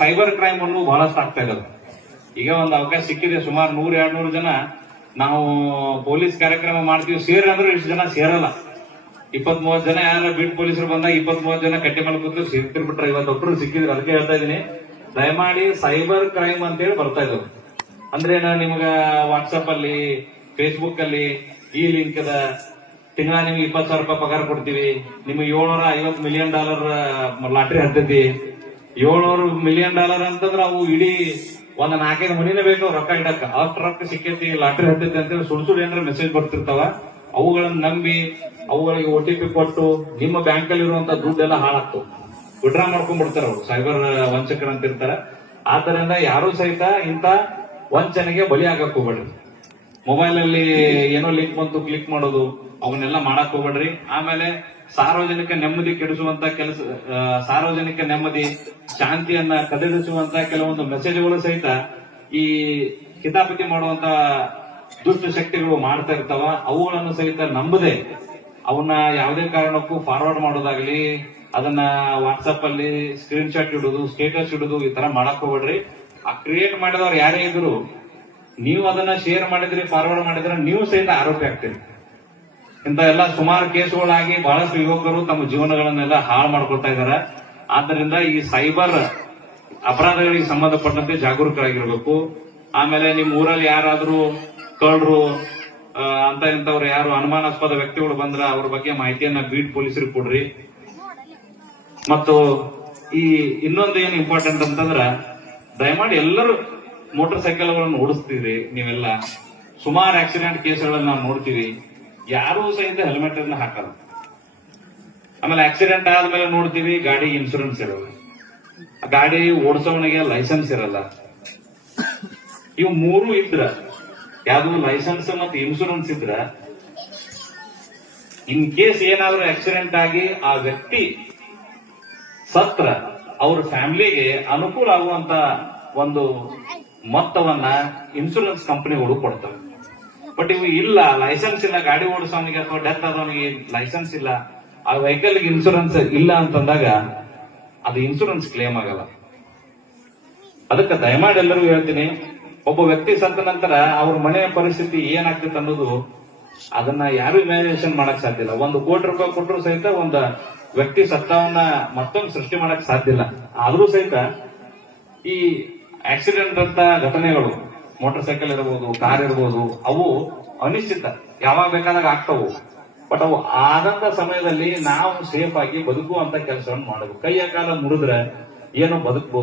Cyber crime ಅನ್ನು ಬಹಳಷ್ಟು ಆಗ್ತಾ ಇದಾವೆ. ಈಗ ಒಂದು ಅವಕಾಶ ಸಿಕ್ಕಿದೆ, ಸುಮಾರು 100-200 ಜನ ನಾವು ಪೊಲೀಸ್ ಕಾರ್ಯಕ್ರಮ ಮಾಡ್ತೀವಿ ಸೇರಂದ್ರೆ ಇಷ್ಟು ಜನ ಸೇರಲ್ಲ. 20-30 ಜನ ಯಾರ ಬೀಟ್ ಪೊಲೀಸರು ಬಂದಾಗ 20-30 ಜನ ಕಟ್ಟಿ ಮಾಡ್ಕೊತ ಸಿಗ್ತಿರ್ಬಿಟ್ರೆ ಇವತ್ತು ಒಟ್ಟರು ಸಿಕ್ಕಿದ್ರು. ಅದಕ್ಕೆ ಹೇಳ್ತಾ ಇದೀನಿ, ದಯಮಾಡಿ ಸೈಬರ್ ಕ್ರೈಮ್ ಅಂತೇಳಿ ಬರ್ತಾ ಇದ್ರು. ಅಂದ್ರೆ ನಾನು ನಿಮ್ಗ ವಾಟ್ಸಪ್ ಅಲ್ಲಿ, ಫೇಸ್ಬುಕ್ ಅಲ್ಲಿ ಈ ಲಿಂಕ್ ಅದ, ತಿಂಗಳ ನಿಮ್ಗೆ 20,000 ರೂಪಾಯಿ ಪಗಾರ ಕೊಡ್ತೀವಿ, ನಿಮ್ಗೆ $750 ಮಿಲಿಯನ್ ಲಾಟ್ರಿ ಹತ್ತೈತಿ. $700 ಮಿಲಿಯನ್ ಅಂತಂದ್ರೆ ಅವು ಇಡೀ ಒಂದ್ 4-5 ಮನಿನೇ ಬೇಕು ರೊಕ್ಕ ಇಡಕ್ಕ. ಅಷ್ಟು ರೊಕ್ಕ ಸಿಕ್ಕೈತಿ, ಲಾಟ್ರಿ ಹತ್ತೈತಿ ಅಂತೇಳಿ ಸುಳ್ಳು ಏನಾರ ಮೆಸೇಜ್ ಬರ್ತಿರ್ತಾವ. ಅವುಗಳನ್ನ ನಂಬಿ ಅವುಗಳಿಗೆ OTP ಕೊಟ್ಟು ನಿಮ್ಮ ಬ್ಯಾಂಕ್ ಅಲ್ಲಿ ಇರುವಂತ ದುಡ್ಡೆಲ್ಲ ಹಾಳಾಗ್ತವೆ, ವಿಡ್ರಾ ಮಾಡ್ಕೊಂಡ್ಬಿಡ್ತಾರ ಅವರು. ಸೈಬರ್ ವಂಚಕರು ಅಂತ ಇರ್ತಾರ. ಆದ್ದರಿಂದ ಯಾರು ಸಹಿತ ಇಂತ ವಂಚನೆಗೆ ಬಲಿ ಆಗಕ್ ಹೋಗ್ಬೇಡ್ರಿ. ಮೊಬೈಲ್ ಅಲ್ಲಿ ಏನೋ ಲಿಂಕ್ ಬಂತು ಕ್ಲಿಕ್ ಮಾಡೋದು ಅವನ್ನೆಲ್ಲ ಮಾಡಕ್ ಹೋಗ್ಬೇಡ್ರಿ. ಆಮೇಲೆ ಸಾರ್ವಜನಿಕ ನೆಮ್ಮದಿ ಕೆಡಿಸುವಂತ ಕೆಲಸ, ಸಾರ್ವಜನಿಕ ನೆಮ್ಮದಿ ಶಾಂತಿಯನ್ನ ಕದಡಿಸುವಂತ ಕೆಲವೊಂದು ಮೆಸೇಜ್ಗಳು ಸಹಿತ ಈ ಕಿತಾಪತಿ ಮಾಡುವಂತ ದುಷ್ಟ ಶಕ್ತಿಗಳು ಮಾಡ್ತಾ ಇರ್ತಾವ. ಅವುಗಳನ್ನು ಸಹಿತ ನಂಬದೆ ಅವನ್ನ ಯಾವುದೇ ಕಾರಣಕ್ಕೂ ಫಾರ್ವರ್ಡ್ ಮಾಡೋದಾಗ್ಲಿ, ಅದನ್ನ ವಾಟ್ಸಪ್ ಅಲ್ಲಿ ಸ್ಕ್ರೀನ್ ಶಾಟ್ ಇಡುದು, ಸ್ಟೇಟಸ್ ಇಡುದು, ಈ ತರ ಮಾಡಕ್ ಹೋಗ್ಬೇಡ್ರಿ. ಆ ಕ್ರಿಯೇಟ್ ಮಾಡಿದವ್ರು ಯಾರೇ ಇದ್ರು, ನೀವು ಅದನ್ನ ಶೇರ್ ಮಾಡಿದ್ರಿ, ಫಾರ್ವರ್ಡ್ ಮಾಡಿದ್ರೆ ನೀವು ಸಹಿತ ಆರೋಪಿ ಆಗ್ತೀರಿ. ಇಂತ ಎಲ್ಲ ಸುಮಾರು ಕೇಸುಗಳಾಗಿ ಬಹಳಷ್ಟು ಯುವಕರು ತಮ್ಮ ಜೀವನಗಳನ್ನೆಲ್ಲ ಹಾಳು ಮಾಡ್ಕೊಳ್ತಾ ಇದ್ದಾರೆ. ಆದ್ದರಿಂದ ಈ ಸೈಬರ್ ಅಪರಾಧಗಳಿಗೆ ಸಂಬಂಧಪಟ್ಟಂತೆ ಜಾಗರೂಕರಾಗಿರ್ಬೇಕು. ಆಮೇಲೆ ನಿಮ್ ಊರಲ್ಲಿ ಯಾರಾದ್ರೂ ಕಳ್ಳರು ಅಂತ ಇಂಥವ್ರು ಯಾರು ಅನುಮಾನಾಸ್ಪದ ವ್ಯಕ್ತಿಗಳು ಬಂದ್ರ ಅವ್ರ ಬಗ್ಗೆ ಮಾಹಿತಿಯನ್ನ ಬೀಟ್ ಪೊಲೀಸರಿಗೆ ಕೊಡ್ರಿ. ಮತ್ತು ಈ ಇನ್ನೊಂದು ಏನ್ ಇಂಪಾರ್ಟೆಂಟ್ ಅಂತಂದ್ರ, ದಯಮಾಡಿ ಎಲ್ಲರೂ ಮೋಟಾರ್ ಸೈಕಲ್ಗಳನ್ನು ಓಡಿಸ್ತೀವಿ. ನೀವೆಲ್ಲ ಸುಮಾರು ಆಕ್ಸಿಡೆಂಟ್ ಕೇಸ್ಗಳಲ್ಲಿ ನಾವು ನೋಡ್ತೀವಿ, ಯಾರೂ ಸಹಿತ ಹೆಲ್ಮೆಟ್ ಅನ್ನ ಹಾಕಲ್ಲ. ಆಮೇಲೆ ಆಕ್ಸಿಡೆಂಟ್ ಆದ್ಮೇಲೆ ನೋಡ್ತೀವಿ ಗಾಡಿ ಇನ್ಶೂರೆನ್ಸ್ ಇರಲ್ಲ, ಗಾಡಿ ಓಡಿಸೋವನಿಗೆ ಲೈಸೆನ್ಸ್ ಇರಲ್ಲ. ಇವು ಮೂರು ಇದ್ರ, ಯಾವ್ದು ಲೈಸೆನ್ಸ್ ಮತ್ತು ಇನ್ಶೂರೆನ್ಸ್ ಇದ್ರ, ಇನ್ ಕೇಸ್ ಏನಾದ್ರೂ ಆಕ್ಸಿಡೆಂಟ್ ಆಗಿ ಆ ವ್ಯಕ್ತಿ ಸತ್ರ ಅವ್ರ ಫ್ಯಾಮಿಲಿಗೆ ಅನುಕೂಲ ಆಗುವಂತ ಒಂದು ಮೊತ್ತವನ್ನ ಇನ್ಶೂರೆನ್ಸ್ ಕಂಪನಿಗಳು ಕೊಡ್ತವೆ. ಬಟ್ ಇವು ಇಲ್ಲ, ಲೈಸೆನ್ಸ್ ಇಲ್ಲ, ಗಾಡಿ ಓಡಿಸೋನಿಗೆ ಅಥವಾ ಡೆತ್ ಆದವನಿಗೆ ಲೈಸೆನ್ಸ್ ಇಲ್ಲ, ಆ ವೆಹಿಕಲ್ ಇನ್ಶೂರೆನ್ಸ್ ಇಲ್ಲ ಅಂತಂದಾಗ ಅದು ಇನ್ಶೂರೆನ್ಸ್ ಕ್ಲೇಮ್ ಆಗಲ್ಲ. ಅದಕ್ಕೆ ದಯಮಾಡಿ ಎಲ್ಲರಿಗೂ ಹೇಳ್ತೀನಿ, ಒಬ್ಬ ವ್ಯಕ್ತಿ ಸತ್ತ ನಂತರ ಅವ್ರ ಮನೆಯ ಪರಿಸ್ಥಿತಿ ಏನಾಗ್ತಿತ್ತು ಅನ್ನೋದು ಅದನ್ನ ಯಾರು ಇಮ್ಯಾಜಿನೇಷನ್ ಮಾಡಕ್ ಸಾಧ್ಯ ಇಲ್ಲ. 1 ಕೋಟಿ ರೂಪಾಯಿ ಕೊಟ್ಟರು ಸಹಿತ ಒಂದು ವ್ಯಕ್ತಿ ಸತ್ತವನ್ನ ಮತ್ತೊಂದು ಸೃಷ್ಟಿ ಮಾಡಕ್ ಸಾಧ್ಯ ಇಲ್ಲ. ಆದ್ರೂ ಸಹಿತ ಈ ಆಕ್ಸಿಡೆಂಟ್ ಅಂತ ಘಟನೆಗಳು, ಮೋಟಾರ್ ಸೈಕಲ್ ಇರಬಹುದು, ಕಾರ್ ಇರಬಹುದು, ಅವು ಅನಿಶ್ಚಿತ, ಯಾವಾಗ ಬೇಕಾದಾಗ ಆಗ್ತಾವು. ಬಟ್ ಅವು ಆದಂತ ಸಮಯದಲ್ಲಿ ನಾವು ಸೇಫ್ ಆಗಿ ಬದುಕುವಂತ ಕೆಲಸವನ್ನು ಮಾಡಬೇಕು. ಕೈಯ ಕಾಲ ಮುರಿದ್ರೆ ಏನೋ ಬದುಕಬಹುದು.